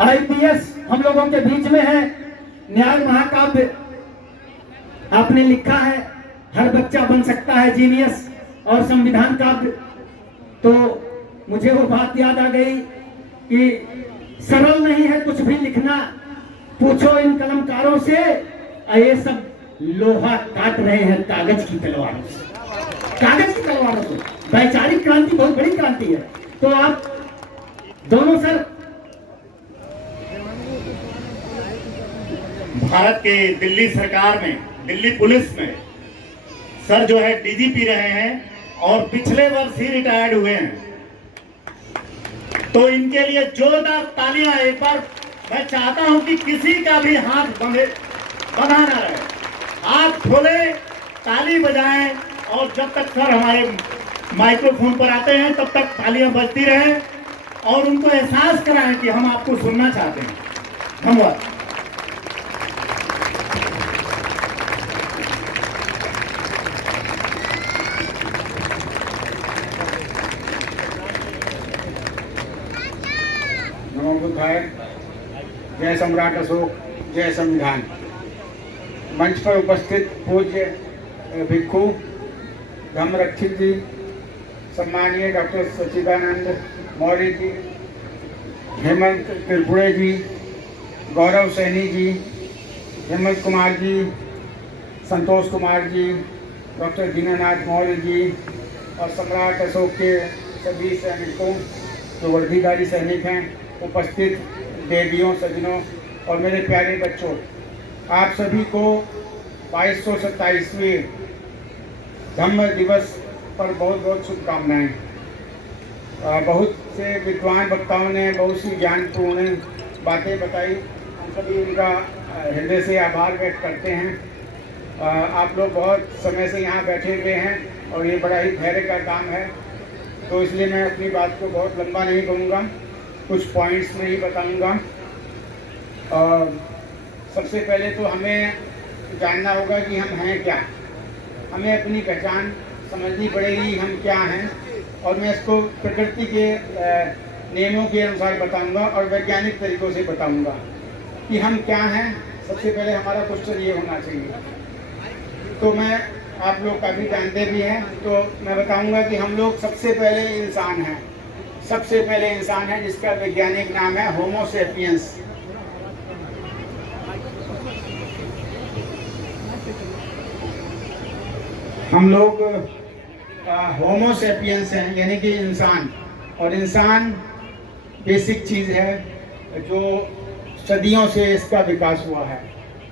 IPS हम लोगों के बीच में है। न्याय महाकाव्य आपने लिखा है, हर बच्चा बन सकता है जीनियस, और संविधान काव्य। तो मुझे वो बात याद आ गई कि सरल नहीं है कुछ भी लिखना, पूछो इन कलमकारों से, ये सब लोहा काट रहे हैं कागज की तलवारों से, कागज की तलवारों से। वैचारिक क्रांति बहुत बड़ी क्रांति है। तो आप दोनों सर भारत के दिल्ली सरकार में, दिल्ली पुलिस में सर जो है डीजीपी रहे हैं और पिछले वर्ष ही रिटायर्ड हुए हैं। तो इनके लिए जोरदार तालियां। एक बार मैं चाहता हूं कि किसी का भी हाथ बंधा ना रहे, हाथ खोले, ताली बजाएं, और जब तक सर हमारे माइक्रोफोन पर आते हैं तब तक तालियां बजती रहे और उनको एहसास कराएं कि हम आपको सुनना चाहते हैं। धन्यवाद। नमो बुद्धाय। जय सम्राट अशोक, जय संविधान। मंच पर उपस्थित पूज्य भिक्षु धम्मरक्षित जी, सम्मानीय डॉक्टर सच्चिदानंद मौर्य जी, हेमंत त्रिपुरे जी, गौरव सैनी जी, हेमंत कुमार जी, संतोष कुमार जी, डॉक्टर दीनानाथ मौर्य जी, और सम्राट अशोक के सभी सैनिकों जो वर्दीधारी सैनिक हैं, उपस्थित देवियों, सज्जनों और मेरे प्यारे बच्चों, आप सभी को 2227वें धम्म दिवस पर बहुत बहुत शुभकामनाएं। बहुत से विद्वान वक्ताओं ने बहुत सी ज्ञानपूर्ण बातें बताई, हम सभी उनका हृदय से आभार व्यक्त करते हैं। आप लोग बहुत समय से यहाँ बैठे हुए हैं और ये बड़ा ही धैर्य का काम है, तो इसलिए मैं अपनी बात को बहुत लंबा नहीं करूँगा, कुछ पॉइंट्स में ही बताऊँगा। सबसे पहले तो हमें जानना होगा कि हम हैं क्या, हमें अपनी पहचान समझनी पड़ेगी, हम क्या हैं। और मैं इसको प्रकृति के नियमों के अनुसार बताऊंगा और वैज्ञानिक तरीक़ों से बताऊंगा कि हम क्या हैं। सबसे पहले हमारा क्वेश्चन ये होना चाहिए। तो मैं, आप लोग काफ़ी जानते भी हैं, तो मैं बताऊंगा कि हम लोग सबसे पहले इंसान हैं। सबसे पहले इंसान है जिसका वैज्ञानिक नाम है होमो सेपियंस। हम लोग होमो सेपियंस हैं, यानी कि इंसान। और इंसान बेसिक चीज़ है जो सदियों से इसका विकास हुआ है।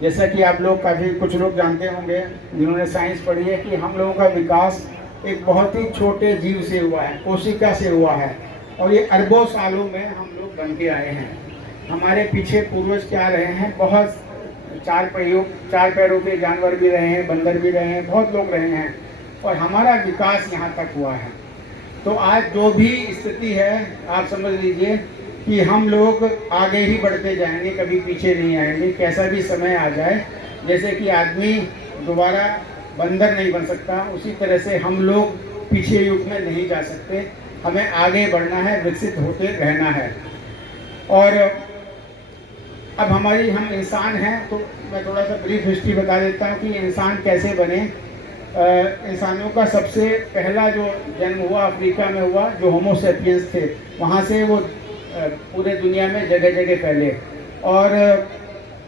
जैसा कि आप लोग काफ़ी कुछ लोग जानते होंगे जिन्होंने साइंस पढ़ी है कि हम लोगों का विकास एक बहुत ही छोटे जीव से हुआ है, कोशिका से हुआ है, और ये अरबों सालों में हम लोग बन के आए हैं। हमारे पीछे पूर्वज क्या रहे हैं, बहुत चार पैरों के जानवर भी रहे हैं, बंदर भी रहे हैं, बहुत लोग रहे हैं, और हमारा विकास यहाँ तक हुआ है। तो आज जो भी स्थिति है आप समझ लीजिए कि हम लोग आगे ही बढ़ते जाएंगे, कभी पीछे नहीं आएंगे। कैसा भी समय आ जाए, जैसे कि आदमी दोबारा बंदर नहीं बन सकता, उसी तरह से हम लोग पीछे युग में नहीं जा सकते। हमें आगे बढ़ना है, विकसित होते रहना है। और अब हम इंसान हैं, तो मैं थोड़ा सा ब्रीफ हिस्ट्री बता देता हूँ कि इंसान कैसे बने। इंसानों का सबसे पहला जो जन्म हुआ अफ्रीका में हुआ, जो होमो सेपियंस थे, वहाँ से वो पूरे दुनिया में जगह जगह फैले, और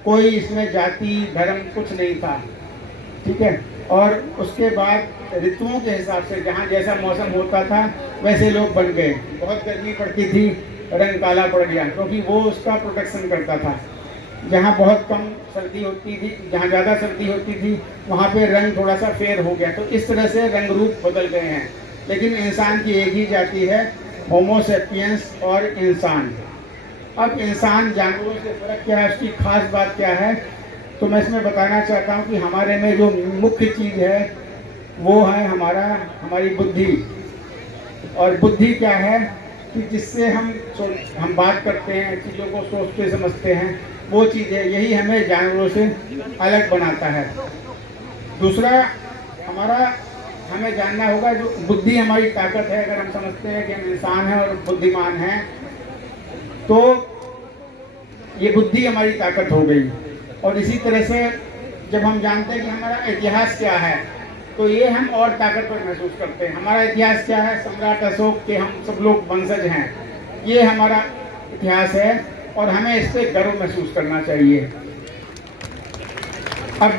कोई इसमें जाति धर्म कुछ नहीं था, ठीक है। और उसके बाद ऋतुओं के हिसाब से जहाँ जैसा मौसम होता था वैसे लोग बन गए। बहुत गर्मी पड़ती थी, रंग काला पड़ गया, क्योंकि वो उसका प्रोटेक्शन करता था। जहाँ बहुत कम सर्दी होती थी, जहाँ ज़्यादा सर्दी होती थी, वहाँ पे रंग थोड़ा सा फेयर हो गया। तो इस तरह से रंग रूप बदल गए हैं, लेकिन इंसान की एक ही जाति है, होमो सेपियंस और इंसान। अब इंसान जानवरों से फर्क क्या है, उसकी खास बात क्या है, तो मैं इसमें बताना चाहता हूँ कि हमारे में जो मुख्य चीज़ है वो है हमारी बुद्धि। और बुद्धि क्या है कि जिससे हम बात करते हैं, चीज़ों को सोचते समझते हैं, वो चीज़ है, यही हमें जानवरों से अलग बनाता है। दूसरा, हमें जानना होगा जो बुद्धि हमारी ताकत है। अगर हम समझते हैं कि हम इंसान हैं और बुद्धिमान हैं, तो ये बुद्धि हमारी ताकत हो गई। और इसी तरह से जब हम जानते हैं कि हमारा इतिहास क्या है, तो ये हम और ताकतवर महसूस करते हैं। हमारा इतिहास क्या है? सम्राट अशोक के हम सब लोग वंशज हैं, ये हमारा इतिहास है और हमें इस पर गर्व महसूस करना चाहिए। अब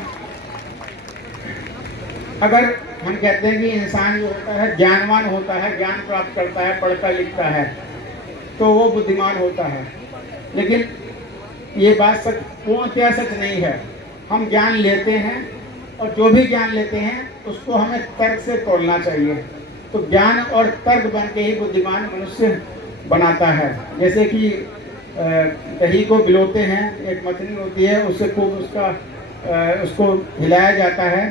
अगर हम कहते हैं कि इंसान जो होता है ज्ञानवान होता है, ज्ञान प्राप्त करता है, पढ़ता लिखता है, तो वो बुद्धिमान होता है, लेकिन ये बात सच पूर्णतया सच नहीं है। हम ज्ञान लेते हैं और जो भी ज्ञान लेते हैं उसको हमें तर्क से तोड़ना चाहिए। तो ज्ञान और तर्क बन के ही बुद्धिमान मनुष्य बनाता है। जैसे कि दही को भिगोते हैं, एक मथनी होती है, उससे खूब उसको हिलाया जाता है,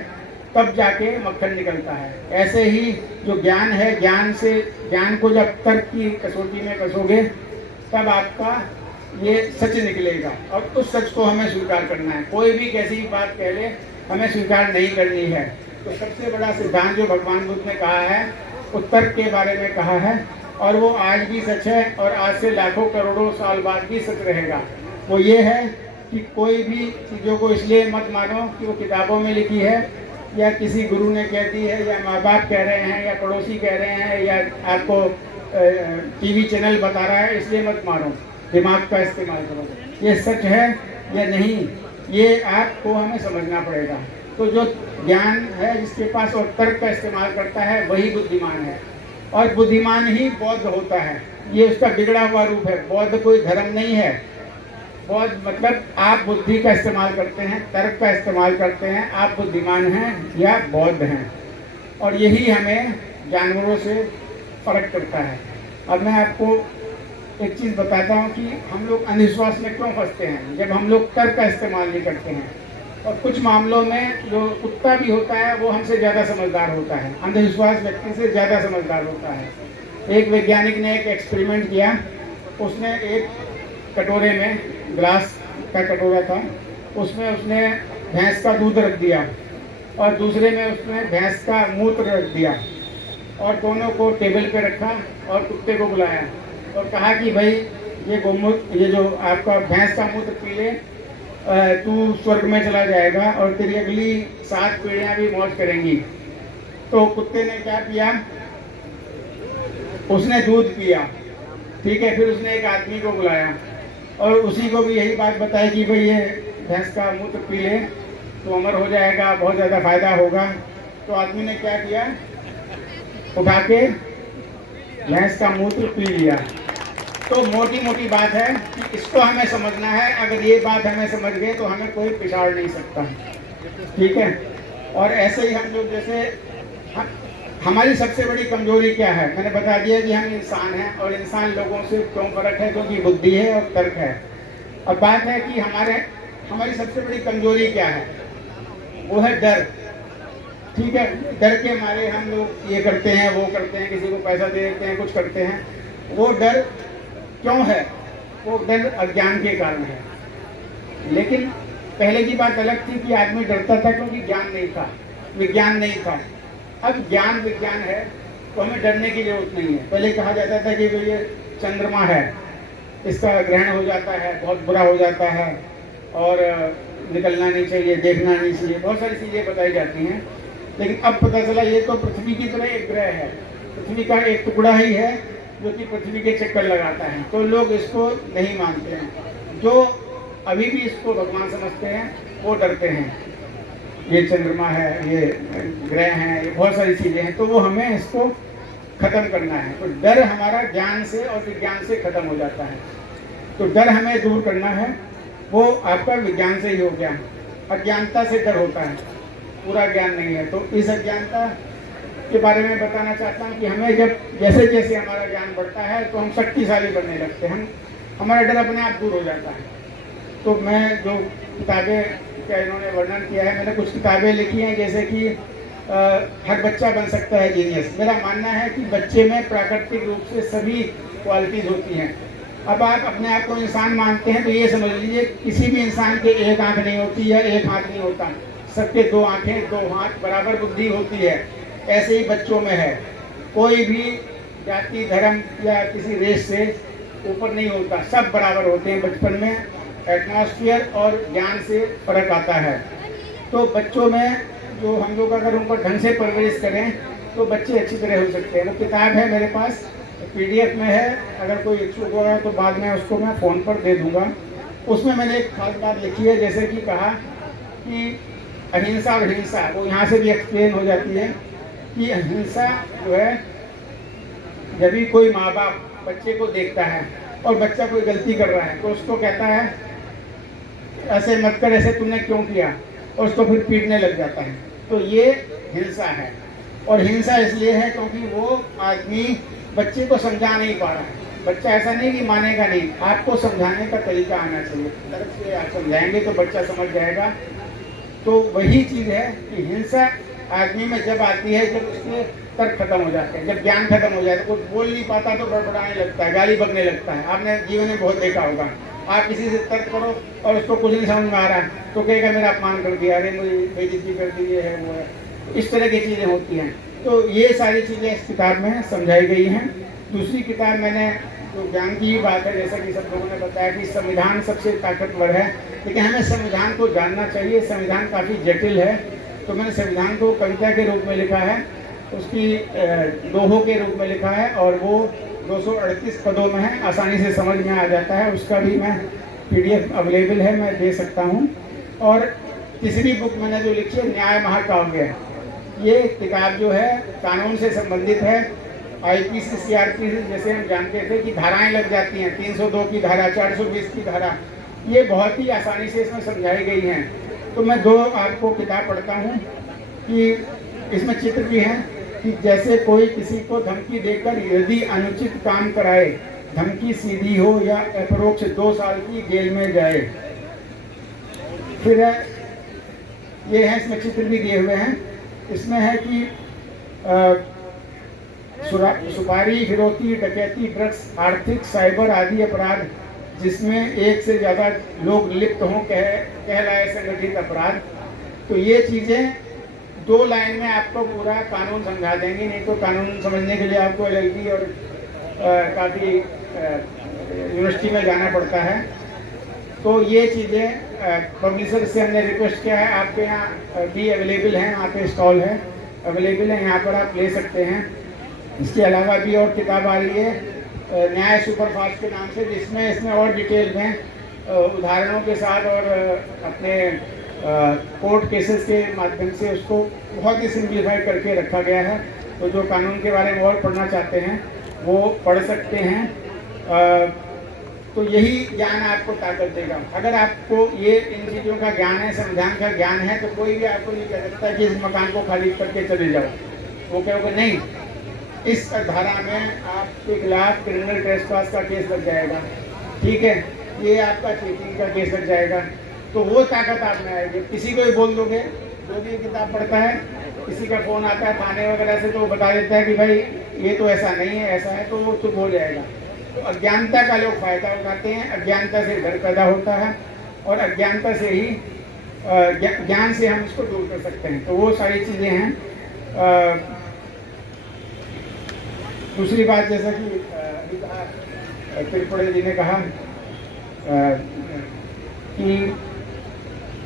तब जाके मक्खन निकलता है। ऐसे ही जो ज्ञान है, ज्ञान को जब तर्क की कसौटी में कसोगे तब आपका ये सच निकलेगा और उस सच को हमें स्वीकार करना है। कोई भी कैसी भी बात कह ले, हमें स्वीकार नहीं करनी है। तो सबसे बड़ा सिद्धांत जो भगवान बुद्ध ने कहा है वो तर्क के बारे में कहा है, और वो आज भी सच है और आज से लाखों करोड़ों साल बाद भी सच रहेगा। वो ये है कि कोई भी चीज़ों को इसलिए मत मानो कि वो किताबों में लिखी है या किसी गुरु ने कह दी है या माँ बाप कह रहे हैं या पड़ोसी कह रहे हैं या आपको टीवी चैनल बता रहा है, इसलिए मत मानो। दिमाग का इस्तेमाल करो, ये सच है या नहीं, ये आपको हमें समझना पड़ेगा। तो जो ज्ञान है जिसके पास और तर्क का इस्तेमाल करता है वही बुद्धिमान है, और बुद्धिमान ही बौद्ध होता है। ये उसका बिगड़ा हुआ रूप है। बौद्ध कोई धर्म नहीं है। बौद्ध मतलब आप बुद्धि का इस्तेमाल करते हैं, तर्क का इस्तेमाल करते हैं, आप बुद्धिमान हैं या बौद्ध हैं। और यही हमें जानवरों से फर्क करता है। अब मैं आपको एक चीज़ बताता हूँ कि हम लोग अंधविश्वास में क्यों फंसते हैं जब हम लोग तर्क का इस्तेमाल नहीं करते हैं। और कुछ मामलों में जो कुत्ता भी होता है वो हमसे ज़्यादा समझदार होता है, अंधविश्वास व्यक्ति से ज़्यादा समझदार होता है। एक वैज्ञानिक ने एक एक्सपेरिमेंट किया। उसने एक कटोरे में, ग्लास का कटोरा था, उसमें उसने भैंस का दूध रख दिया और दूसरे में उसने भैंस का मूत्र रख दिया और दोनों को टेबल पे रखा और कुत्ते को बुलाया और कहा कि भाई ये जो आपका भैंस का मूत्र पी ले, तू स्वर्ग में चला जाएगा और तेरी अगली 7 पीढ़ियाँ भी मौज करेंगी। तो कुत्ते ने क्या किया? उसने दूध पिया, ठीक है। फिर उसने एक आदमी को बुलाया और उसी को भी यही बात बताई कि भाई ये भैंस का मूत्र पी ले तो अमर हो जाएगा, बहुत ज़्यादा फायदा होगा। तो आदमी ने क्या किया? उठा के भैंस का मूत्र पी लिया। तो मोटी मोटी बात है कि इसको हमें समझना है। अगर ये बात हमें समझ गए तो हमें कोई पिछाड़ नहीं सकता, ठीक है। और ऐसे ही हम लोग जैसे हमारी सबसे बड़ी कमजोरी क्या है? मैंने बता दिया कि हम इंसान हैं और इंसान लोगों से क्यों फर्क है, क्योंकि बुद्धि है और तर्क है। अब बात है कि हमारी सबसे बड़ी कमजोरी क्या है? वो है डर, ठीक है। डर के मारे हम लोग ये करते हैं, वो करते हैं, किसी को पैसा दे देते हैं, कुछ करते हैं। वो डर क्यों है? वो डर अज्ञान के कारण है। लेकिन पहले की बात अलग थी कि आदमी डरता था क्योंकि ज्ञान नहीं था, विज्ञान नहीं था। अब ज्ञान विज्ञान है तो हमें डरने की जरूरत नहीं है। पहले कहा जाता था कि ये चंद्रमा है, इसका ग्रहण हो जाता है, बहुत बुरा हो जाता है और निकलना नहीं चाहिए, देखना नहीं चाहिए, बहुत सारी चीज़ें बताई जाती हैं। लेकिन अब पता चला ये तो पृथ्वी की तरह एक ग्रह है, पृथ्वी का एक टुकड़ा ही है जो कि पृथ्वी के चक्कर लगाता है। तो लोग इसको नहीं मानते हैं। जो अभी भी इसको भगवान समझते हैं वो डरते हैं। ये चंद्रमा है, ये ग्रह हैं, ये बहुत सारी चीज़ें हैं, तो वो हमें इसको खत्म करना है। तो डर हमारा ज्ञान से और विज्ञान से खत्म हो जाता है। तो डर हमें दूर करना है, वो आपका विज्ञान से ही हो गया। अज्ञानता से डर होता है, पूरा ज्ञान नहीं है। तो इस अज्ञानता के बारे में बताना चाहता हूँ कि हमें जब जैसे जैसे हमारा ज्ञान बढ़ता है तो हम शक्तिशाली बनने लगते हैं, हमारा डर अपने आप दूर हो जाता है। तो मैं जो किताबें का इन्होंने वर्णन किया है, मैंने कुछ किताबें लिखी हैं, जैसे कि हर बच्चा बन सकता है जीनियस। मेरा मानना है कि बच्चे में प्राकृतिक रूप से सभी क्वालिटीज़ होती हैं। अब आप अपने आप को इंसान मानते हैं तो ये समझ लीजिए किसी भी इंसान के एक आँख नहीं होती या एक हाथ नहीं होता, सबके 2 आँखें 2 हाथ, बराबर बुद्धि होती है। ऐसे ही बच्चों में है, कोई भी जाति धर्म या किसी रेस से ऊपर नहीं होता, सब बराबर होते हैं बचपन में। एटमॉस्फेयर और ज्ञान से फर्क आता है। तो बच्चों में जो हम लोग अगर उनको ढंग से परवरिश करें तो बच्चे अच्छी तरह हो सकते हैं। वो किताब है मेरे पास, PDF में है, अगर कोई इच्छुक होगा तो बाद में उसको मैं फ़ोन पर दे दूँगा। उसमें मैंने एक खास बात लिखी है, जैसे कि कहा कि अहिंसा और हिंसा, वो यहाँ से भी एक्सप्लेन हो जाती है कि अहिंसा जो है, जब भी कोई माँ बाप बच्चे को देखता है और बच्चा कोई गलती कर रहा है तो उसको कहता है ऐसे मत कर, ऐसे तुमने क्यों किया, और उसको फिर पीटने लग जाता है। तो ये हिंसा है। और हिंसा इसलिए है क्योंकि वो आदमी बच्चे को समझा नहीं पा रहा है। बच्चा ऐसा नहीं कि मानेगा नहीं, आपको समझाने का तरीका आना चाहिए। तरफ से आप समझाएंगे तो बच्चा समझ जाएगा। तो वही चीज़ है कि हिंसा आदमी में जब आती है जब उसके तर्क खत्म हो जाते हैं, जब ज्ञान खत्म हो जाए तो कुछ बोल नहीं पाता तो बड़बड़ाने लगता है, गाली बकने लगता है। आपने जीवन में बहुत देखा होगा, आप किसी से तर्क करो और उसको कुछ नहीं समझ में आ रहा है तो कहेगा मेरा अपमान कर दिया, अरे मुझे बेइज्जती कर दी, ये है वो है। इस तरह की चीज़ें होती हैं। तो ये सारी चीज़ें इस किताब में समझाई गई हैं। दूसरी किताब मैंने जो ज्ञान की ही बात है, जैसा कि सब लोगों ने बताया कि संविधान सबसे ताकतवर है, लेकिन हमें संविधान को जानना चाहिए। संविधान काफ़ी जटिल है, तो मैंने संविधान को कविता के रूप में लिखा है, उसकी दोहों के रूप में लिखा है, और वो 238 पदों में है, आसानी से समझ में आ जाता है। उसका भी मैं PDF अवेलेबल है, मैं दे सकता हूँ। और तीसरी बुक मैंने जो लिखी है न्याय महाकाव्य, ये किताब जो है कानून से संबंधित है। IPC CRPC जैसे हम जानते थे कि धाराएं लग जाती हैं, 302 की धारा, 420 की धारा, ये बहुत ही आसानी से इसमें समझाई गई हैं। तो मैं दो आपको किताब पढ़ता हूँ कि इसमें चित्र भी हैं कि जैसे कोई किसी को धमकी देकर यदि अनुचित काम कराए, धमकी सीधी हो या अपरोक्ष 2 साल की जेल में जाए। फिर ये है, इसमें चित्र भी दिए हुए हैं। इसमें है कि सुपारी, फिरौती, डकैती, ड्रग्स, आर्थिक, साइबर आदि अपराध जिसमें एक से ज़्यादा लोग लिप्त हों कहलाए संगठित अपराध। तो ये चीज़ें 2 लाइन में आपको पूरा कानून समझा देंगे। नहीं तो कानून समझने के लिए आपको LLB और काफ़ी यूनिवर्सिटी में जाना पड़ता है। तो ये चीज़ें पब्लिशर से हमने रिक्वेस्ट किया है, आपके यहाँ भी अवेलेबल हैं, यहाँ पे स्टॉल है, अवेलेबल है, यहाँ पर आप ले सकते हैं। इसके अलावा भी और किताब आ रही है न्याय सुपरफास्ट के नाम से, जिसमें इसमें और डिटेल में उदाहरणों के साथ और अपने कोर्ट केसेस के माध्यम से उसको बहुत ही सिंप्लीफाई करके रखा गया है। तो जो कानून के बारे में और पढ़ना चाहते हैं वो पढ़ सकते हैं। तो यही ज्ञान आपको ताकत देगा। अगर आपको ये इन चीज़ों का ज्ञान है, संविधान का ज्ञान है, तो कोई भी आपको नहीं कह सकता कि इस मकान को खाली करके चले जाओ। वो कहोगे नहीं, इस धारा में आपके खिलाफ क्रिमिनल ट्रेसपास का केस लग जाएगा, ठीक है, ये आपका चीटिंग का केस लग जाएगा। तो वो ताकत आप में आएगी। किसी को ही बोल दोगे, जो भी किताब पढ़ता है, किसी का फ़ोन आता है थाने वगैरह से तो वो बता देता है कि भाई ये तो ऐसा नहीं है, ऐसा है, तो वो चुप हो जाएगा। तो अज्ञानता का लोग फ़ायदा उठाते हैं। अज्ञानता से डर पैदा होता है और अज्ञानता से ही ज्ञान से हम इसको दूर कर सकते हैं। तो वो सारी चीज़ें हैं। दूसरी बात, जैसा कि अभी कहा त्रिपुरा जी ने कहा कि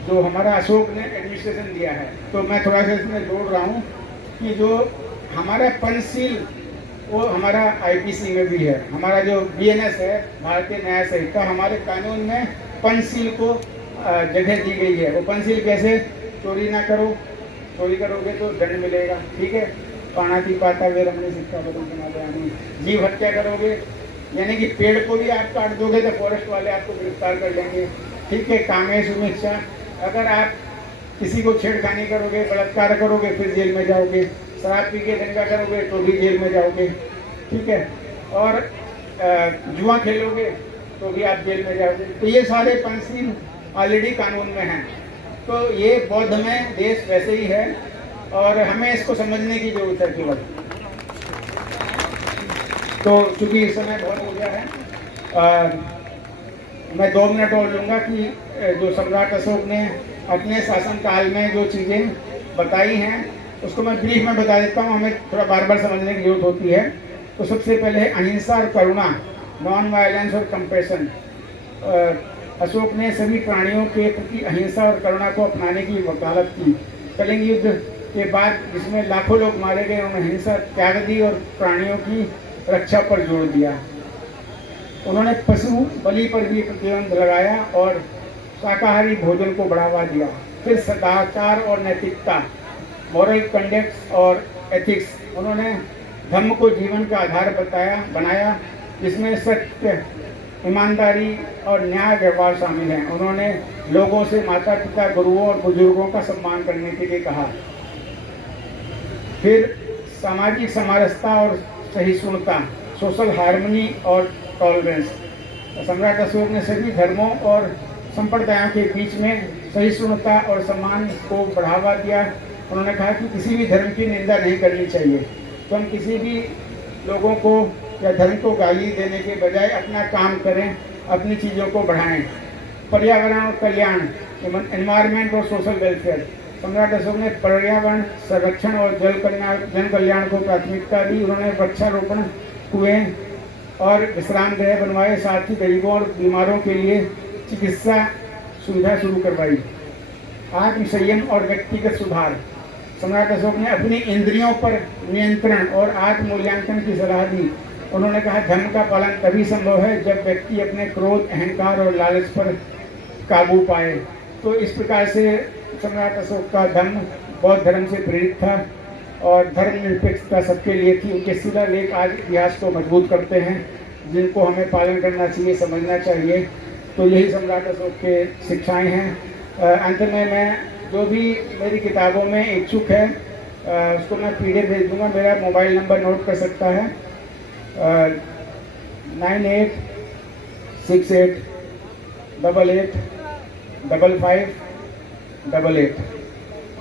जो हमारा अशोक ने एडमिनिस्ट्रेशन दिया है, तो मैं थोड़ा सा इसमें जोड़ रहा हूँ कि जो हमारा पंचशील वो हमारा IPC में भी है। हमारा जो BNS है, भारतीय न्याय संहिता, हमारे कानून में पंचशील को जगह दी गई है। वो पंचशील कैसे? चोरी ना करो, चोरी करोगे तो दंड मिलेगा, ठीक है, पाणाति पाता वेरमणि शिक्षा बदल समाधानी। जीव हत्या करोगे यानी कि पेड़ को भी आप काट दोगे तो फॉरेस्ट वाले आपको गिरफ्तार कर लेंगे, ठीक है। कामेषु मिथ्या, अगर आप किसी को छेड़खानी करोगे, बलात्कार करोगे, फिर जेल में जाओगे। शराब पी के दंगा करोगे तो भी जेल में जाओगे, ठीक है। और जुआ खेलोगे तो भी आप जेल में जाओगे। तो ये सारे पंचशील ऑलरेडी कानून में हैं। तो ये बौद्ध में देश वैसे ही है और हमें इसको समझने की जरूरत है केवल। तो चूंकि समय बहुत हो गया है, मैं 2 मिनट और लूँगा कि जो सम्राट अशोक ने अपने शासनकाल में जो चीज़ें बताई हैं उसको मैं ब्रीफ में बता देता हूँ। हमें थोड़ा बार बार समझने की जरूरत होती है। तो सबसे पहले अहिंसा और करुणा, नॉन वायलेंस और कंपैशन। अशोक ने सभी प्राणियों के प्रति अहिंसा और करुणा को अपनाने की वकालत की। कलिंग युद्ध के बाद जिसमें लाखों लोग मारे गए, उन्होंने हिंसा त्याग दी और प्राणियों की रक्षा पर जोर दिया। उन्होंने पशु बलि पर भी प्रतिबंध लगाया और शाकाहारी भोजन को बढ़ावा दिया। फिर सदाचार और नैतिकता, मॉरल कंडक्ट और एथिक्स, उन्होंने धर्म को जीवन का आधार बनाया, जिसमें सत्य, ईमानदारी और न्याय व्यवहार शामिल हैं। उन्होंने लोगों से माता पिता, गुरुओं और बुजुर्गों का सम्मान करने के लिए कहा। फिर सामाजिक समरसता और सहिष्णुता, सोशल हार्मनी और टॉलरेंस। सम्राट अशोक ने सभी धर्मों और संप्रदायों के बीच में सहिष्णुता और सम्मान को बढ़ावा दिया। उन्होंने कहा कि किसी भी धर्म की निंदा नहीं करनी चाहिए, तो हम किसी भी लोगों को या धर्म को गाली देने के बजाय अपना काम करें, अपनी चीज़ों को बढ़ाएं। पर्यावरण और कल्याण, एनवायरनमेंट और सोशल वेलफेयर। सम्राट अशोक ने पर्यावरण संरक्षण और जन कल्याण को प्राथमिकता दी। उन्होंने वृक्षारोपण, कुएं और विश्राम गृह बनवाए, साथ ही गरीबों और बीमारों के लिए चिकित्सा सुविधा शुरू करवाई। आत्म संयम और व्यक्तिगत सुधार। सम्राट अशोक ने अपनी इंद्रियों पर नियंत्रण और आत्म मूल्यांकन की सलाह दी। उन्होंने कहा, धर्म का पालन तभी संभव है जब व्यक्ति अपने क्रोध, अहंकार और लालच पर काबू पाए। तो इस प्रकार से सम्राट अशोक का धर्म बौद्ध धर्म से प्रेरित था और धर्मनिरपेक्षता सबके लिए थी। उनके शिलालेख आज इतिहास को मजबूत करते हैं, जिनको हमें पालन करना चाहिए, समझना चाहिए। तो यही सम्राट अशोक के शिक्षाएं हैं। अंत में मैं जो भी मेरी किताबों में इच्छुक है उसको मैं PDF भेज दूँगा। मेरा मोबाइल नंबर नोट कर सकता है 9868885588।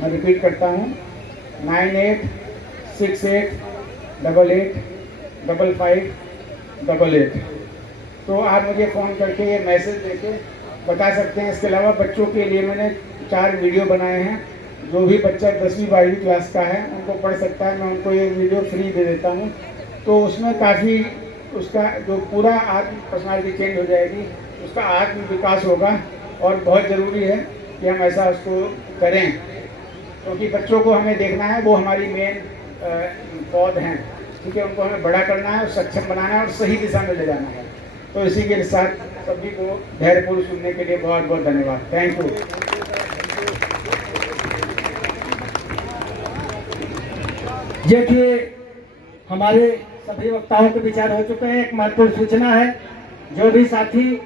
मैं रिपीट करता हूँ 9868885588। तो आप मुझे फ़ोन करके ये मैसेज देके बता सकते हैं। इसके अलावा बच्चों के लिए मैंने 4 वीडियो बनाए हैं। जो भी बच्चा 10वीं 12वीं क्लास का है उनको पढ़ सकता है, मैं उनको ये वीडियो फ्री दे देता हूँ। तो उसमें काफ़ी उसका जो पूरा आत्म पर्सनालिटी चेंज हो जाएगी, उसका आत्म विकास होगा। और बहुत ज़रूरी है कि हम ऐसा उसको करें, क्योंकि बच्चों को हमें देखना है, वो हमारी मेन पौध हैं, ठीक है। उनको हमें बड़ा करना है, सक्षम बनाना है और सही दिशा में ले जाना है। तो इसी के साथ सभी को धैर्यपूर्वक सुनने के लिए बहुत बहुत धन्यवाद। Thank you. देखिए, हमारे सभी वक्ताओं के विचार हो चुके हैं। एक महत्वपूर्ण सूचना है, जो भी साथी